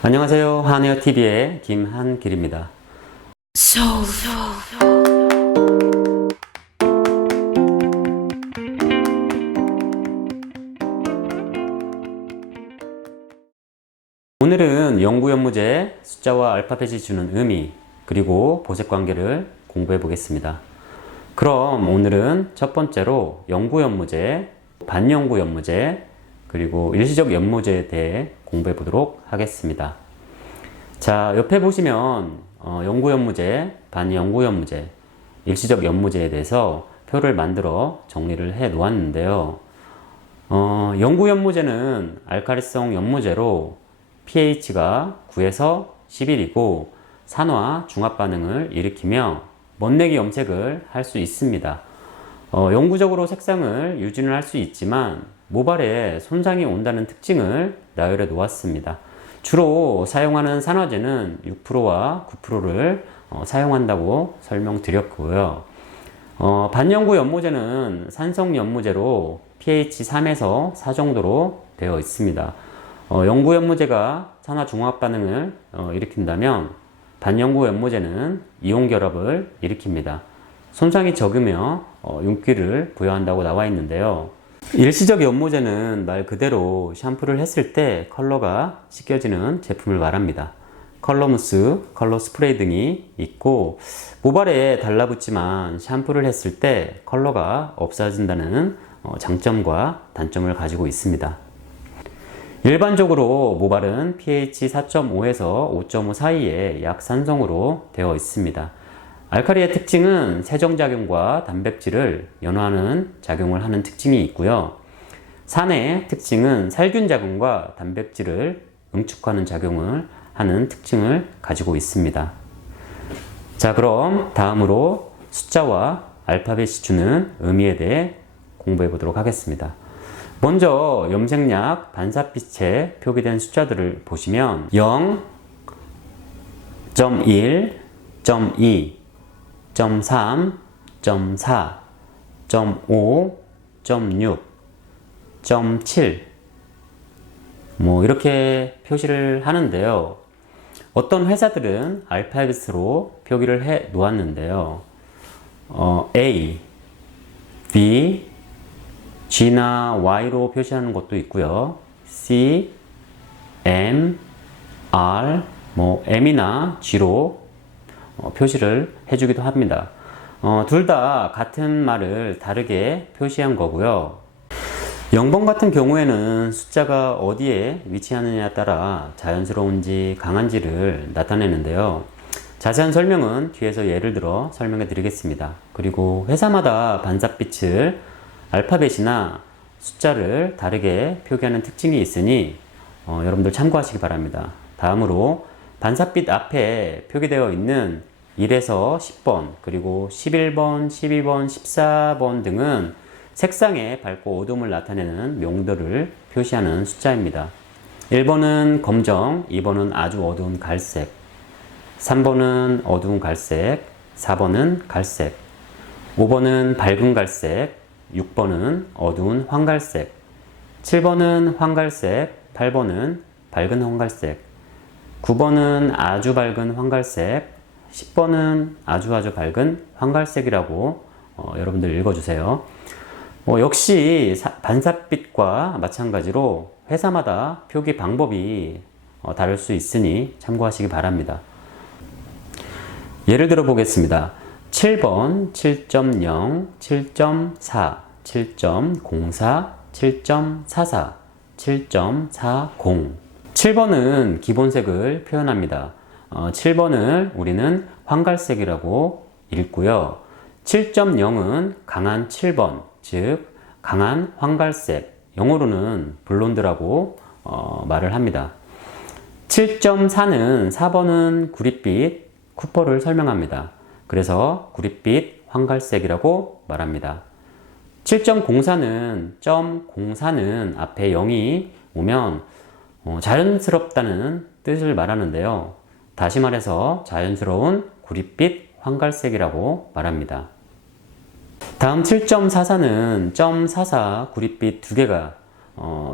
안녕하세요. 한에어TV의 김한길입니다. 오늘은 연구연무제, 숫자와 알파벳이 주는 의미, 그리고 보색관계를 공부해 보겠습니다. 그럼 오늘은 첫 번째로 연구연무제, 반연구연무제, 그리고 일시적 연무제에 대해 공부해 보도록 하겠습니다. 자, 옆에 보시면 연구연무제, 반연구연무제, 일시적 연무제에 대해서 표를 만들어 정리를 해 놓았는데요. 연구연무제는 알카리성 연무제로 pH가 9에서 11이고 산화 중합반응을 일으키며 멋내기 염색을 할 수 있습니다. 영구적으로 색상을 유지는 할 수 있지만 모발에 손상이 온다는 특징을 나열해 놓았습니다. 주로 사용하는 산화제는 6%와 9%를 사용한다고 설명드렸고요. 반영구 연무제는 산성 연무제로 pH 3에서 4 정도로 되어 있습니다. 영구 연무제가 산화 중합 반응을 일으킨다면 반영구 연무제는 이온 결합을 일으킵니다. 손상이 적으며 윤기를 부여한다고 나와 있는데요. 일시적 연무제는 말 그대로 샴푸를 했을 때 컬러가 씻겨지는 제품을 말합니다. 컬러 무스, 컬러 스프레이 등이 있고 모발에 달라붙지만 샴푸를 했을 때 컬러가 없어진다는 장점과 단점을 가지고 있습니다. 일반적으로 모발은 pH 4.5에서 5.5 사이에 약산성으로 되어 있습니다. 알카리의 특징은 세정작용과 단백질을 연화하는 작용을 하는 특징이 있고요. 산의 특징은 살균작용과 단백질을 응축하는 작용을 하는 특징을 가지고 있습니다. 자, 그럼 다음으로 숫자와 알파벳이 주는 의미에 대해 공부해 보도록 하겠습니다. 먼저 염색약 반사빛에 표기된 숫자들을 보시면 0, 1, 2, 0.3, 0.4, 0.5, 0.6, 0.7 이렇게 표시를 하는데요. 어떤 회사들은 알파벳으로 표기를 해 놓았는데요. A, B, G나 Y로 표시하는 것도 있고요. C, M, R, M이나 G로 표시를 해주기도 합니다. 둘 다 같은 말을 다르게 표시한 거고요. 0번 같은 경우에는 숫자가 어디에 위치하느냐에 따라 자연스러운지 강한지를 나타내는데요. 자세한 설명은 뒤에서 예를 들어 설명해 드리겠습니다. 그리고 회사마다 반사빛을 알파벳이나 숫자를 다르게 표기하는 특징이 있으니 여러분들 참고하시기 바랍니다. 다음으로 반사빛 앞에 표기되어 있는 1에서 10번, 그리고 11번, 12번, 14번 등은 색상의 밝고 어두움을 나타내는 명도를 표시하는 숫자입니다. 1번은 검정, 2번은 아주 어두운 갈색, 3번은 어두운 갈색, 4번은 갈색, 5번은 밝은 갈색, 6번은 어두운 황갈색, 7번은 황갈색, 8번은 밝은 황갈색, 9번은 아주 밝은 황갈색, 10번은 아주 밝은 황갈색이라고 여러분들 읽어주세요. 역시 반사빛과 마찬가지로 회사마다 표기 방법이 다를 수 있으니 참고하시기 바랍니다. 예를 들어 보겠습니다. 7번 7.0, 7.4, 7.04, 7.44, 7.40 7번은 기본색을 표현합니다. 7번을 우리는 황갈색이라고 읽고요. 7.0은 강한 7번, 즉 강한 황갈색, 영어로는 블론드라고 말을 합니다. 7.4는 4번은 구릿빛, 쿠퍼를 설명합니다. 그래서 구릿빛 황갈색이라고 말합니다. 7.04는 0.04는 앞에 0이 오면 자연스럽다는 뜻을 말하는데요. 다시 말해서 자연스러운 구릿빛 황갈색이라고 말합니다. 다음 7.44는 0.44 구릿빛 두 개가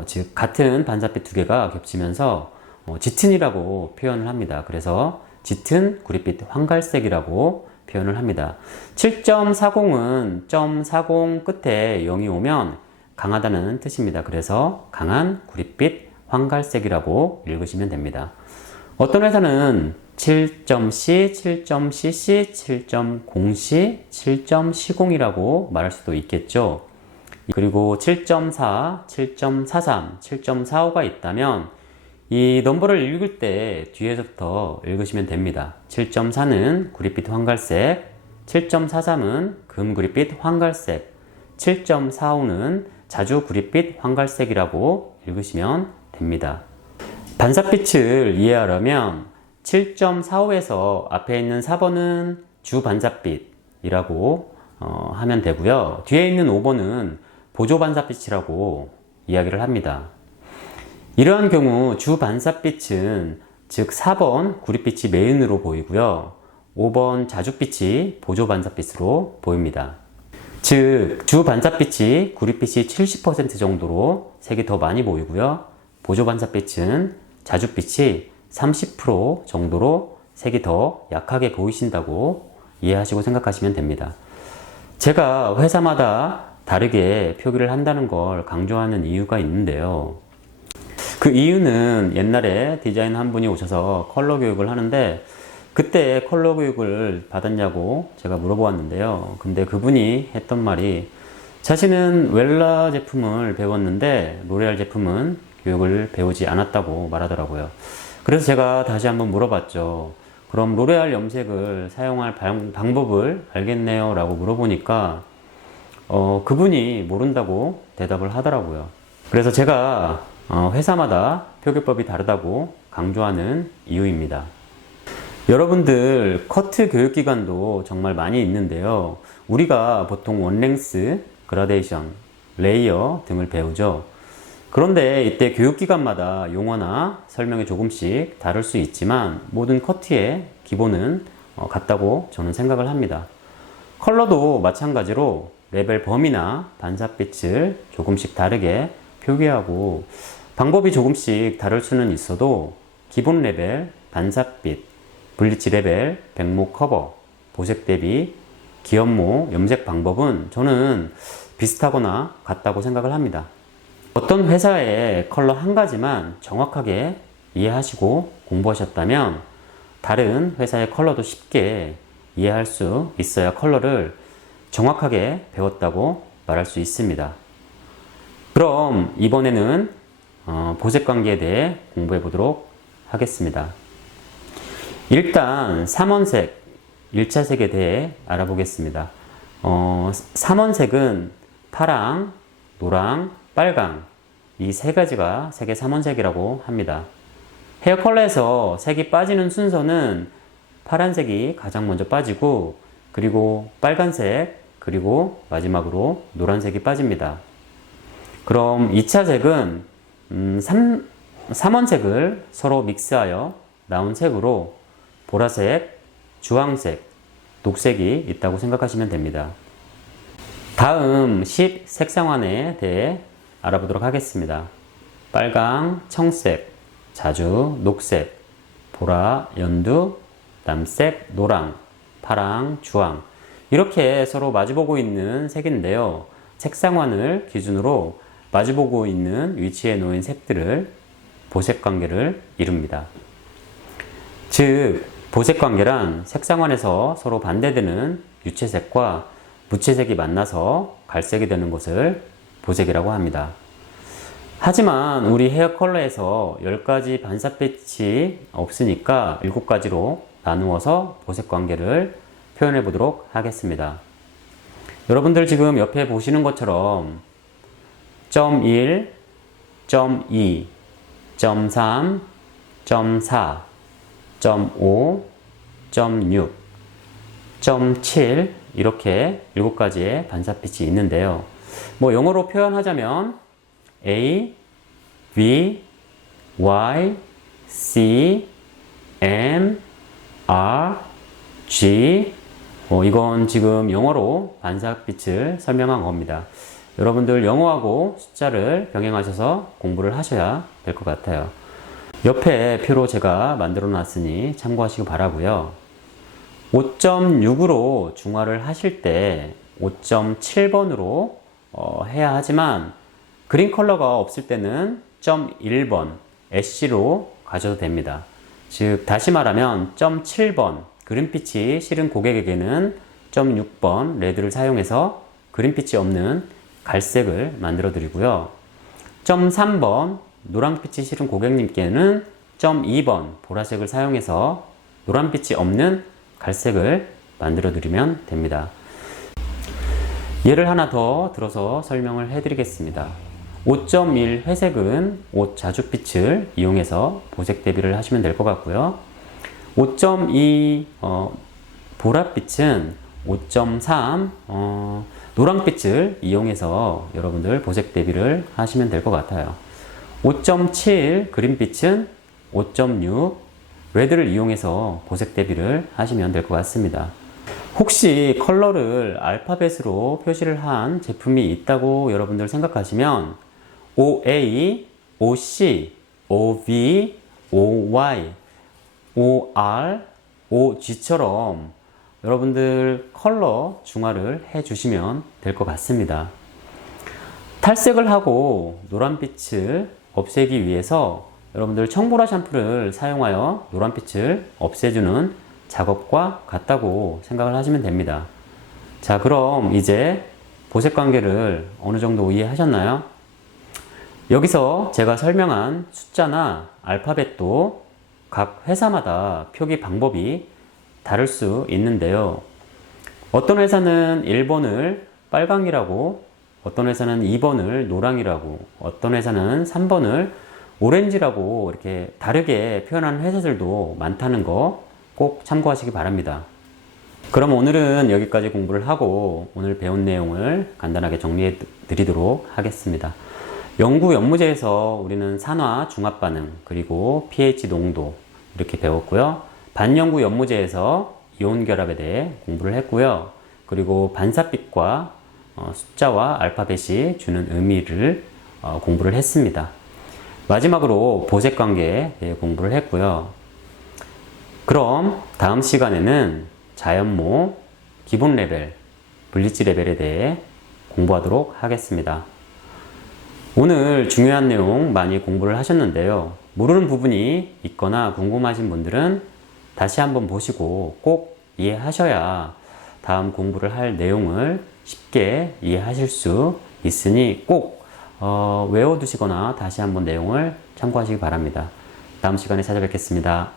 즉 같은 반사빛 두 개가 겹치면서 짙은이라고 표현을 합니다. 그래서 짙은 구릿빛 황갈색이라고 표현을 합니다. 7.40은 0.40 끝에 0이 오면 강하다는 뜻입니다. 그래서 강한 구릿빛 황갈색이라고 읽으시면 됩니다. 어떤 회사는 7.C, 7.cc, 7.0c, 7.10이라고 말할 수도 있겠죠. 그리고 7.4, 7.43, 7.45가 있다면 이 넘버를 읽을 때 뒤에서부터 읽으시면 됩니다. 7.4는 구릿빛 황갈색, 7.43은 금구릿빛 황갈색, 7.45는 자주 구릿빛 황갈색이라고 읽으시면 됩니다. 반사빛을 이해하려면 7.45에서 앞에 있는 4번은 주반사빛이라고 하면 되고요. 뒤에 있는 5번은 보조반사빛이라고 이야기를 합니다. 이러한 경우 주반사빛은 즉 4번 구릿빛이 메인으로 보이고요. 5번 자주빛이 보조반사빛으로 보입니다. 즉 주반사빛이 구릿빛이 70% 정도로 색이 더 많이 보이고요. 보조반사빛은 자주빛이 30% 정도로 색이 더 약하게 보이신다고 이해하시고 생각하시면 됩니다. 제가 회사마다 다르게 표기를 한다는 걸 강조하는 이유가 있는데요. 그 이유는 옛날에 디자이너 한 분이 오셔서 컬러 교육을 하는데 그때 컬러 교육을 받았냐고 제가 물어보았는데요. 근데 그분이 했던 말이 자신은 웰라 제품을 배웠는데 로레알 제품은 교육을 배우지 않았다고 말하더라고요. 그래서 제가 다시 한번 물어봤죠. 그럼 로레알 염색을 사용할 방법을 알겠네요 라고 물어보니까 그분이 모른다고 대답을 하더라고요. 그래서 제가 회사마다 표기법이 다르다고 강조하는 이유입니다. 여러분들 커트 교육기관도 정말 많이 있는데요. 우리가 보통 원랭스, 그라데이션, 레이어 등을 배우죠. 그런데 이때 교육기관마다 용어나 설명이 조금씩 다를 수 있지만 모든 커트의 기본은 같다고 저는 생각을 합니다. 컬러도 마찬가지로 레벨 범위나 반사빛을 조금씩 다르게 표기하고 방법이 조금씩 다를 수는 있어도 기본 레벨, 반사빛, 블리치 레벨, 백모 커버, 보색 대비, 기연모, 염색 방법은 저는 비슷하거나 같다고 생각을 합니다. 어떤 회사의 컬러 한 가지만 정확하게 이해하시고 공부하셨다면 다른 회사의 컬러도 쉽게 이해할 수 있어야 컬러를 정확하게 배웠다고 말할 수 있습니다. 그럼 이번에는 보색 관계에 대해 공부해 보도록 하겠습니다. 일단 3원색, 1차색에 대해 알아보겠습니다. 3원색은 파랑, 노랑, 빨강 이 세 가지가 색의 3원색이라고 합니다. 헤어 컬러에서 색이 빠지는 순서는 파란색이 가장 먼저 빠지고 그리고 빨간색 그리고 마지막으로 노란색이 빠집니다. 그럼 2차 색은 3원색을 서로 믹스하여 나온 색으로 보라색, 주황색, 녹색이 있다고 생각하시면 됩니다. 다음 10 색상환에 대해 알아보도록 하겠습니다. 빨강, 청색, 자주, 녹색, 보라, 연두, 남색, 노랑, 파랑, 주황 이렇게 서로 마주보고 있는 색인데요. 색상환을 기준으로 마주보고 있는 위치에 놓인 색들을 보색관계를 이룹니다. 즉 보색관계란 색상환에서 서로 반대되는 유채색과 무채색이 만나서 갈색이 되는 것을 보색이라고 합니다. 하지만 우리 헤어 컬러에서 10가지 반사빛이 없으니까 7가지로 나누어서 보색관계를 표현해 보도록 하겠습니다. 여러분들 지금 옆에 보시는 것처럼 0.1, 0.2, 0.3, 0.4, 0.5, 0.6, 0.7 이렇게 7가지의 반사빛이 있는데요. 뭐 영어로 표현하자면 A, B, Y, C, M, R, G 이건 지금 영어로 반사빛을 설명한 겁니다. 여러분들 영어하고 숫자를 병행하셔서 공부를 하셔야 될 것 같아요. 옆에 표로 제가 만들어 놨으니 참고하시기 바라고요. 5.6으로 중화를 하실 때 5.7번으로 해야 하지만 그린 컬러가 없을 때는 0.1번 애쉬로 가셔도 됩니다. 즉 다시 말하면 0.7번 그린빛이 싫은 고객에게는 0.6번 레드를 사용해서 그린빛이 없는 갈색을 만들어 드리고요. 0.3번 노란빛이 싫은 고객님께는 0.2번 보라색을 사용해서 노란빛이 없는 갈색을 만들어 드리면 됩니다. 예를 하나 더 들어서 설명을 해 드리겠습니다. 5.1 회색은 옷 자주빛을 이용해서 보색 대비를 하시면 될 것 같고요. 5.2 보랏빛은 5.3 노란빛을 이용해서 여러분들 보색 대비를 하시면 될 것 같아요. 5.7 그린빛은 5.6 레드를 이용해서 보색 대비를 하시면 될 것 같습니다. 혹시 컬러를 알파벳으로 표시를 한 제품이 있다고 여러분들 생각하시면 OA, OC, OV, OY, OR, OG처럼 여러분들 컬러 중화를 해 주시면 될 것 같습니다. 탈색을 하고 노란빛을 없애기 위해서 여러분들 청보라 샴푸를 사용하여 노란빛을 없애주는 작업과 같다고 생각을 하시면 됩니다. 자, 그럼 이제 보색 관계를 어느 정도 이해하셨나요? 여기서 제가 설명한 숫자나 알파벳도 각 회사마다 표기 방법이 다를 수 있는데요. 어떤 회사는 1번을 빨강이라고, 어떤 회사는 2번을 노랑이라고, 어떤 회사는 3번을 오렌지라고 이렇게 다르게 표현하는 회사들도 많다는 거 꼭 참고하시기 바랍니다. 그럼 오늘은 여기까지 공부를 하고 오늘 배운 내용을 간단하게 정리해 드리도록 하겠습니다. 연구 연무제에서 우리는 산화 중합 반응 그리고 pH 농도 이렇게 배웠고요. 반연구 연무제에서 이온 결합에 대해 공부를 했고요. 그리고 반사빛과 숫자와 알파벳이 주는 의미를 공부를 했습니다. 마지막으로 보색 관계에 대해 공부를 했고요. 그럼 다음 시간에는 자연모, 기본 레벨, 블리치 레벨에 대해 공부하도록 하겠습니다. 오늘 중요한 내용 많이 공부를 하셨는데요. 모르는 부분이 있거나 궁금하신 분들은 다시 한번 보시고 꼭 이해하셔야 다음 공부를 할 내용을 쉽게 이해하실 수 있으니 꼭 외워두시거나 다시 한번 내용을 참고하시기 바랍니다. 다음 시간에 찾아뵙겠습니다.